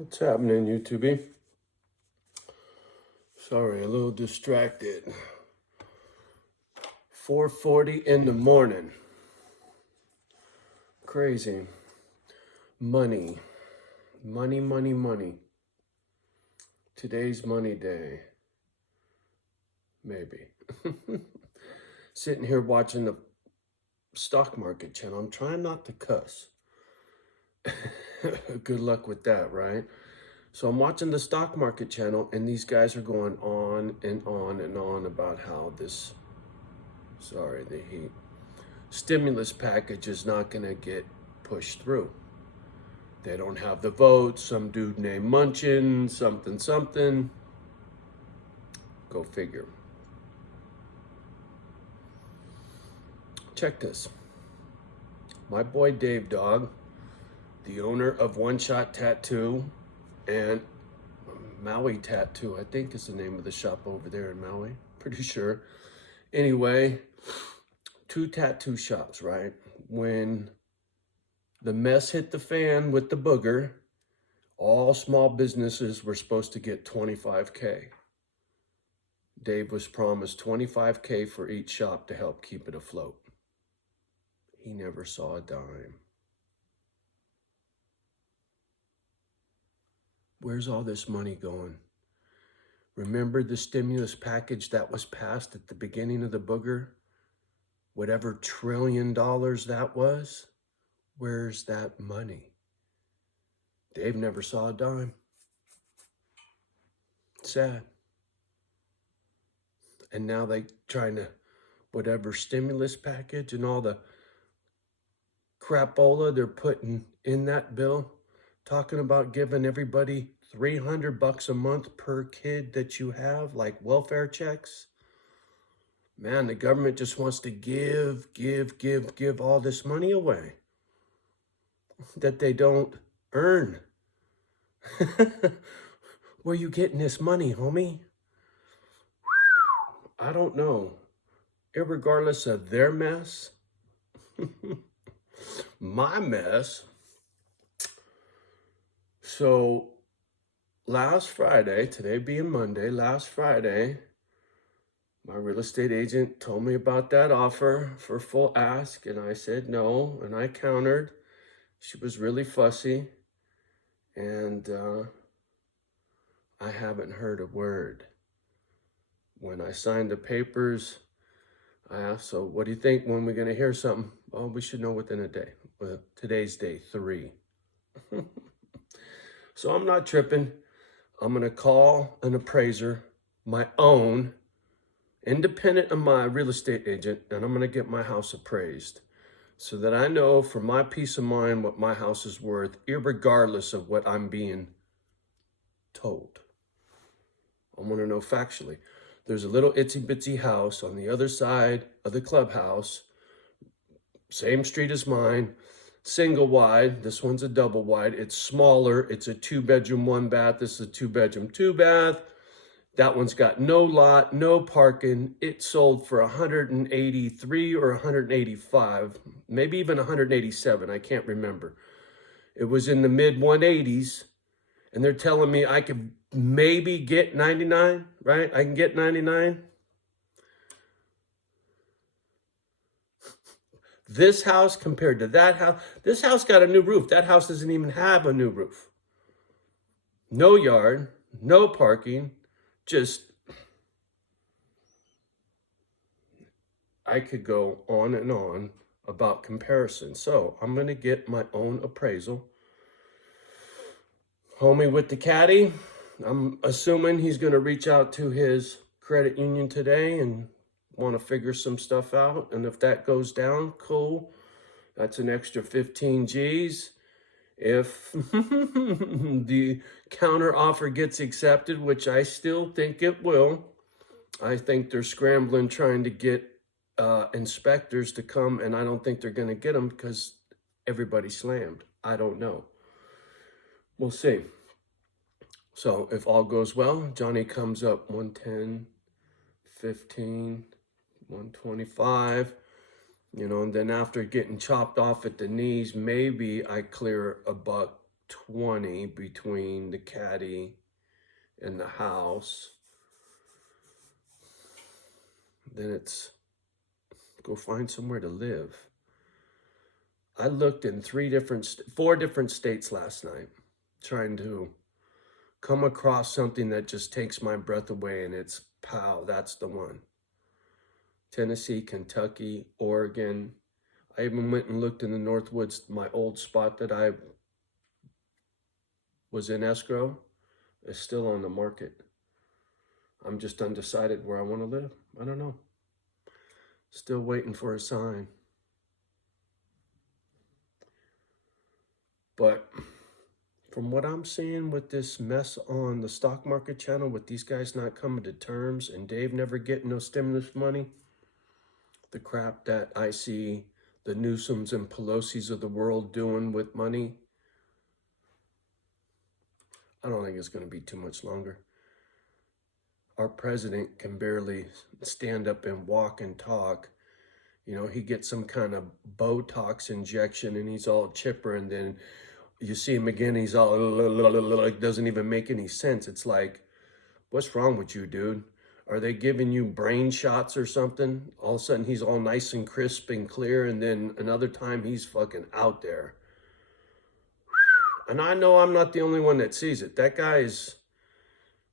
What's happening, YouTube? Sorry, a little distracted. 4:40 in the morning. Crazy. Money. Money, money, money. Today's money day. Maybe. Sitting here watching the stock market channel. I'm trying not to cuss. Good luck with that, right? So I'm watching the stock market channel, and these guys are going on and on and on about how this, sorry, the heat, stimulus package is not going to get pushed through. They don't have the votes. Some dude named Munchin, something, something. Go figure. Check this. My boy Dave Dog, the owner of One Shot Tattoo and Maui Tattoo, I think is the name of the shop over there in Maui. Pretty sure. Anyway, two tattoo shops, right? When the mess hit the fan with the booger, all small businesses were supposed to get $25K. Dave was promised $25K for each shop to help keep it afloat. He never saw a dime. Where's all this money going? Remember the stimulus package that was passed at the beginning of the booger? Whatever $1 trillion that was? Where's that money? Dave never saw a dime. Sad. And now they trying to, whatever stimulus package and all the crapola they're putting in that bill, talking about giving everybody $300 a month per kid that you have, like welfare checks. Man, the government just wants to give all this money away that they don't earn. Where you getting this money, homie? I don't know. Irregardless of their mess, my mess. So last Friday, today being Monday, last Friday, my real estate agent told me about that offer for full ask, and I said no, and I countered. She was really fussy, and I haven't heard a word. When I signed the papers, I asked, so what do you think, when we're going to hear something? Oh, we should know within a day. Well, today's day 3. So I'm not tripping. I'm going to call an appraiser, my own, independent of my real estate agent, and I'm going to get my house appraised so that I know for my peace of mind what my house is worth, irregardless of what I'm being told. I want to know factually. There's a little itsy bitsy house on the other side of the clubhouse, same street as mine, single wide. This one's a double wide. It's smaller. It's a 2-bedroom, 1 bath. This is a 2-bedroom, 2 bath. That one's got no lot, no parking. It sold for 183 or 185, maybe even 187. I can't remember. It was in the mid 180s, and they're telling me I could maybe get 99, right? I can get 99. This house compared to that house, this house got a new roof. That house doesn't even have a new roof. No yard, no parking, just, I could go on and on about comparison. So I'm going to get my own appraisal. Homie with the caddy, I'm assuming he's going to reach out to his credit union today and want to figure some stuff out. And if that goes down, cool. That's an extra 15 G's. If the counter offer gets accepted, which I still think it will, I think they're scrambling trying to get inspectors to come, and I don't think they're going to get them because everybody slammed. I don't know. We'll see. So if all goes well, Johnny comes up 110, 15, 125, and then after getting chopped off at the knees, maybe I clear 20 between the caddy and the house, then it's go find somewhere to live. I looked in 4 different states last night, trying to come across something that just takes my breath away, and it's, pow, that's the one. Tennessee, Kentucky, Oregon. I even went and looked in the Northwoods, my old spot that I was in escrow is still on the market. I'm just undecided where I want to live. I don't know. Still waiting for a sign. But from what I'm seeing with this mess on the stock market channel, with these guys not coming to terms and Dave never getting no stimulus money, the crap that I see the Newsoms and Pelosi's of the world doing with money, I don't think it's going to be too much longer. Our president can barely stand up and walk and talk. You know, he gets some kind of Botox injection and he's all chipper, and then you see him again, he's all like, doesn't even make any sense. It's like, what's wrong with you, dude? Are they giving you brain shots or something? All of a sudden he's all nice and crisp and clear, and then another time he's fucking out there. And I know I'm not the only one that sees it. That guy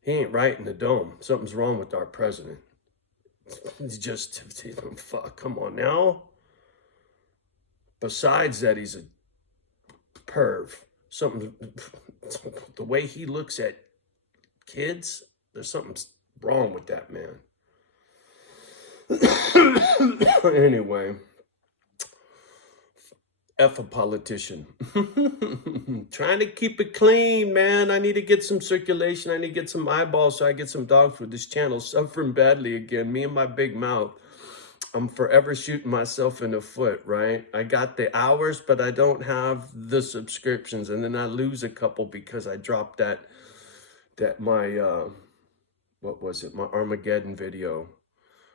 he ain't right in the dome. Something's wrong with our president. He's just, fuck, come on now. Besides that, he's a perv. Something, the way he looks at kids, there's something wrong with that man. Anyway, F a politician. Trying to keep it clean, man. I need to get some circulation. I need to get some eyeballs so I get some dog food. This channel suffering badly again. Me and my big mouth. I'm forever shooting myself in the foot, right? I got the hours, but I don't have the subscriptions. And then I lose a couple because I dropped my what was it? My Armageddon video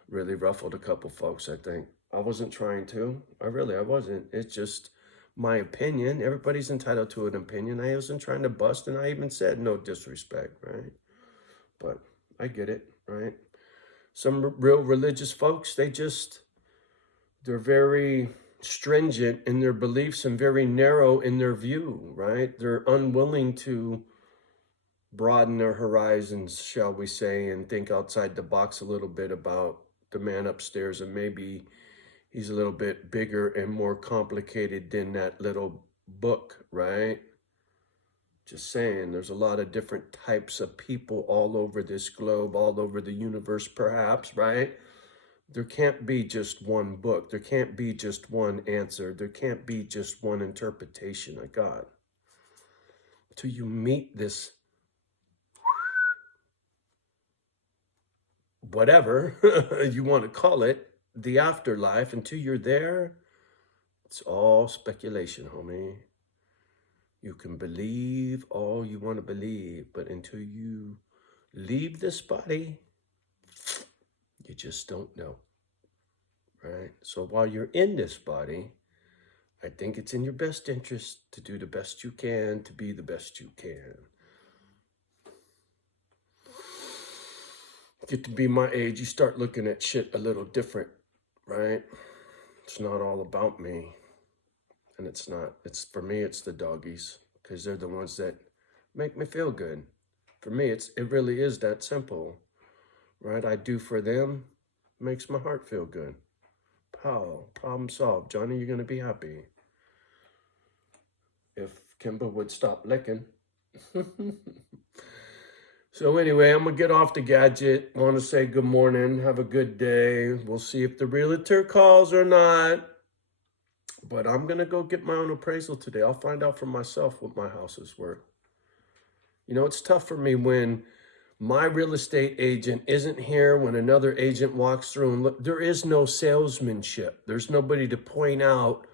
really ruffled a couple folks, I think. I wasn't trying to. I wasn't. It's just my opinion. Everybody's entitled to an opinion. I wasn't trying to bust, and I even said no disrespect, right? But I get it, right? Some real religious folks, they're very stringent in their beliefs and very narrow in their view, right? They're unwilling to broaden their horizons, shall we say, and think outside the box a little bit about the man upstairs, and maybe he's a little bit bigger and more complicated than that little book, right? Just saying, there's a lot of different types of people all over this globe, all over the universe, perhaps, right? There can't be just one book. There can't be just one answer. There can't be just one interpretation of God. Till you meet this, whatever you want to call it, the afterlife, until you're there, it's all speculation, homie. You can believe all you want to believe, but until you leave this body, you just don't know, right? So while you're in this body, I think it's in your best interest to do the best you can, to be the best you can. Get to be my age, you start looking at shit a little different, right? It's not all about me. And it's not. For me, it's the doggies, because they're the ones that make me feel good. For me, it really is that simple, right? I do for them, makes my heart feel good. Pow, problem solved. Johnny, you're going to be happy. If Kimba would stop licking. So anyway, I'm going to get off the gadget. I want to say good morning. Have a good day. We'll see if the realtor calls or not. But I'm going to go get my own appraisal today. I'll find out for myself what my house is worth. You know, it's tough for me when my real estate agent isn't here, when another agent walks through and look, there is no salesmanship. There's nobody to point out,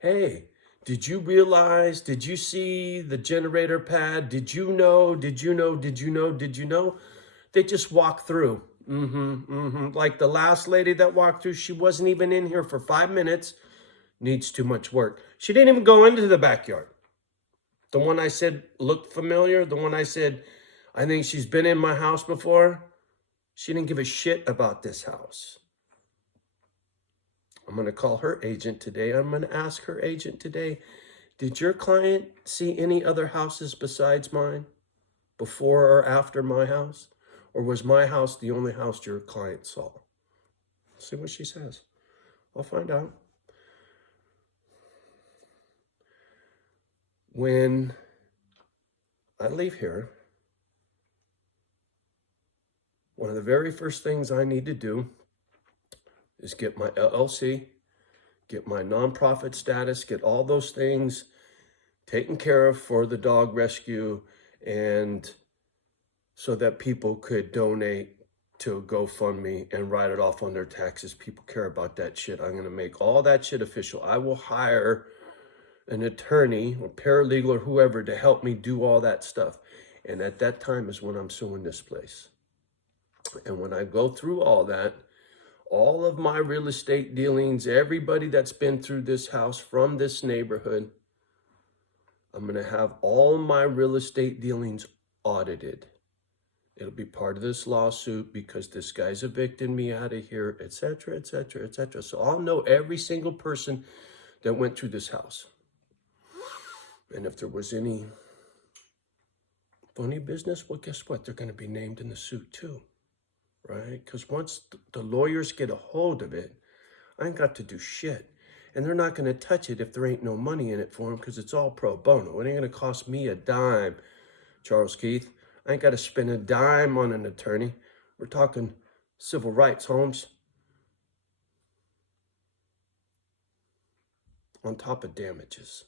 hey, did you realize, did you see the generator pad? Did you know, did you know, did you know, did you know? They just walk through. Like the last lady that walked through, she wasn't even in here for 5 minutes. Needs too much work. She didn't even go into the backyard. The one I said looked familiar, the one I said, I think she's been in my house before. She didn't give a shit about this house. I'm going to call her agent today. I'm going to ask her agent today, did your client see any other houses besides mine before or after my house? Or was my house the only house your client saw? See what she says. I'll find out. When I leave here, one of the very first things I need to do is get my LLC, get my nonprofit status, get all those things taken care of for the dog rescue, and so that people could donate to GoFundMe and write it off on their taxes. People care about that shit. I'm going to make all that shit official. I will hire an attorney or paralegal or whoever to help me do all that stuff. And at that time is when I'm suing this place. And when I go through all that, all of my real estate dealings, everybody that's been through this house from this neighborhood, I'm going to have all my real estate dealings audited. It'll be part of this lawsuit because this guy's evicted me out of here, etc., etc., etc. So I'll know every single person that went through this house. And if there was any funny business, well, guess what? They're going to be named in the suit too, right? Because once the lawyers get a hold of it, I ain't got to do shit. And they're not going to touch it if there ain't no money in it for them because it's all pro bono. It ain't going to cost me a dime, Charles Keith. I ain't got to spend a dime on an attorney. We're talking civil rights, Holmes. On top of damages.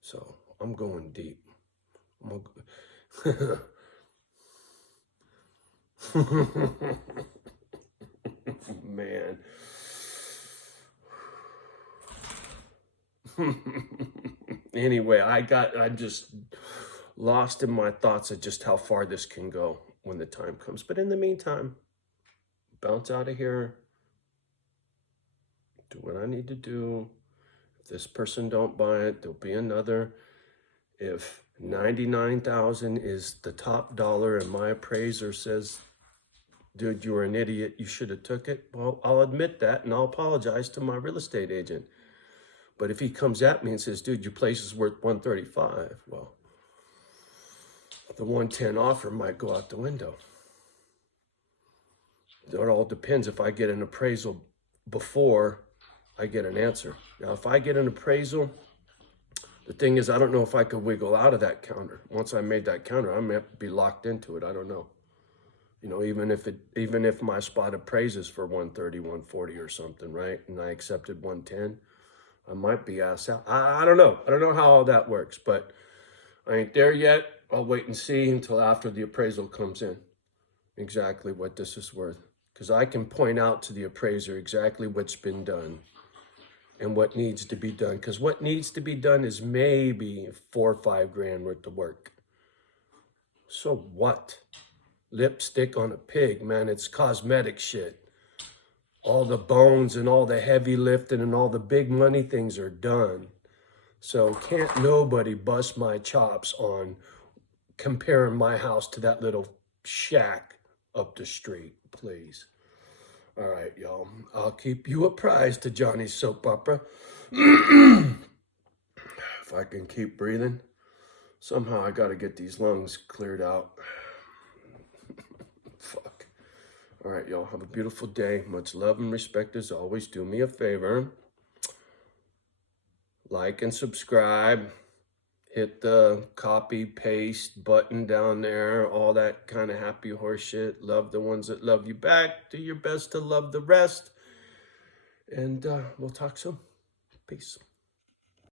So I'm going deep. Man. Anyway, I just lost in my thoughts of just how far this can go when the time comes. But in the meantime, bounce out of here, do what I need to do. If this person don't buy it, there'll be another. If 99,000 is the top dollar and my appraiser says, dude, you were an idiot, you should have took it, well, I'll admit that and I'll apologize to my real estate agent. But if he comes at me and says, dude, your place is worth 135, well, the 110 offer might go out the window. It all depends if I get an appraisal before I get an answer. Now, if I get an appraisal, the thing is, I don't know if I could wiggle out of that counter. Once I made that counter, I may be locked into it. I don't know. You know, even if my spot appraises for 130, 140 or something, right? And I accepted 110, I might be asked out. I don't know. I don't know how all that works, but I ain't there yet. I'll wait and see until after the appraisal comes in, exactly what this is worth. Because I can point out to the appraiser exactly what's been done and what needs to be done. Because what needs to be done is maybe 4 or 5 grand worth of work. So what? Lipstick on a pig, man. It's cosmetic shit. All the bones and all the heavy lifting and all the big money things are done. So can't nobody bust my chops on comparing my house to that little shack up the street, please. All right, y'all. I'll keep you apprised to Johnny's soap opera. If I can keep breathing. Somehow I got to get these lungs cleared out. Fuck. All right, y'all. Have a beautiful day. Much love and respect as always. Do me a favor. Like and subscribe. Hit the copy, paste button down there. All that kind of happy horse shit. Love the ones that love you back. Do your best to love the rest. And we'll talk soon. Peace.